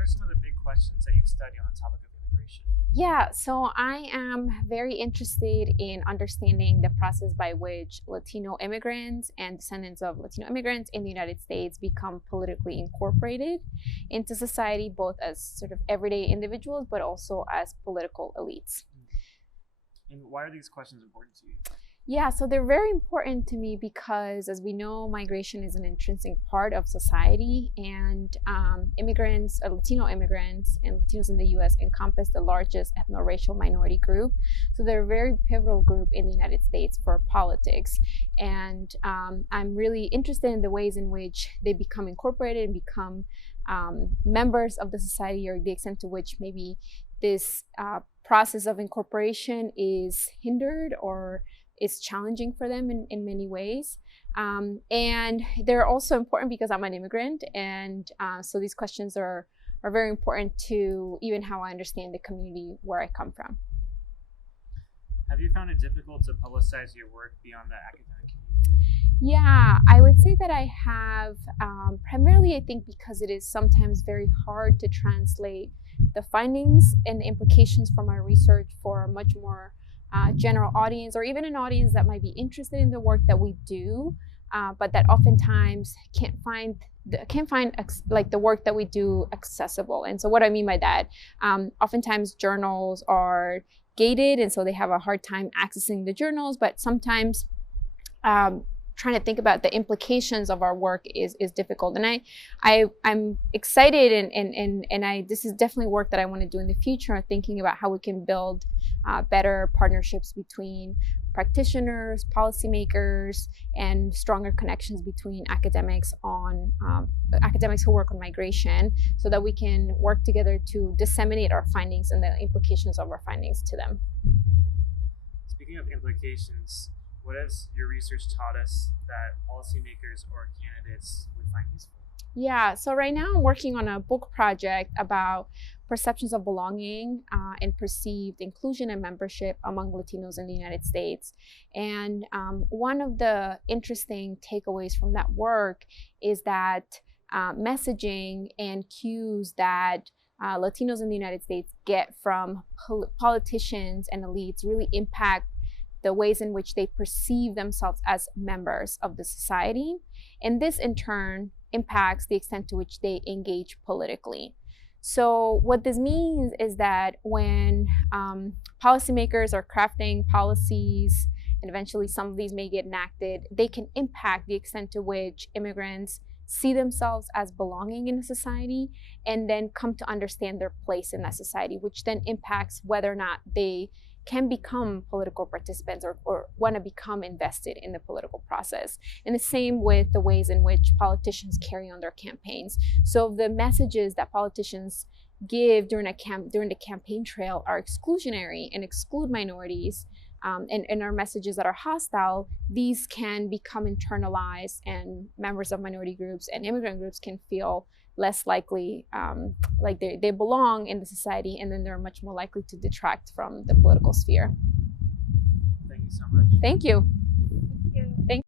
what are some of the big questions that you've studied on the topic of immigration? Yeah, so I am very interested in understanding the process by which Latino immigrants and descendants of Latino immigrants in the United States become politically incorporated into society, both as sort of everyday individuals, but also as political elites. And why are these questions important to you? Yeah, so they're very important to me because, as we know, migration is an intrinsic part of society, and immigrants, Latino immigrants, and Latinos in the U.S. encompass the largest ethno-racial minority group. So they're a very pivotal group in the United States for politics, and I'm really interested in the ways in which they become incorporated and become members of the society, or the extent to which maybe this process of incorporation is hindered or is challenging for them in many ways. And they're also important because I'm an immigrant. And so these questions are very important to even how I understand the community where I come from. Have you found it difficult to publicize your work beyond the academic community? Yeah, I would say that I have, primarily I think because it is sometimes very hard to translate the findings and the implications from my research for a much more general audience, or even an audience that might be interested in the work that we do, but that oftentimes can't find like the work that we do accessible. And so what I mean by that, oftentimes journals are gated, and so they have a hard time accessing the journals, but sometimes trying to think about the implications of our work is difficult. And I'm excited, and this is definitely work that I want to do in the future, thinking about how we can build better partnerships between practitioners, policymakers, and stronger connections between academics who work on migration, so that we can work together to disseminate our findings and the implications of our findings to them. Speaking of implications, what has your research taught us that policymakers or candidates would find useful? Yeah, so right now I'm working on a book project about perceptions of belonging and perceived inclusion and membership among Latinos in the United States. And one of the interesting takeaways from that work is that messaging and cues that Latinos in the United States get from politicians and elites really impact the ways in which they perceive themselves as members of the society. And this in turn impacts the extent to which they engage politically. So what this means is that when policymakers are crafting policies, and eventually some of these may get enacted, they can impact the extent to which immigrants see themselves as belonging in a society, and then come to understand their place in that society, which then impacts whether or not they can become political participants or want to become invested in the political process. And the same with the ways in which politicians carry on their campaigns. So the messages that politicians give during the campaign trail are exclusionary and exclude minorities, and are messages that are hostile, these can become internalized, and members of minority groups and immigrant groups can feel less likely, like they belong in the society, and then they're much more likely to detract from the political sphere. Thank you so much. Thank you. Thank you. Thank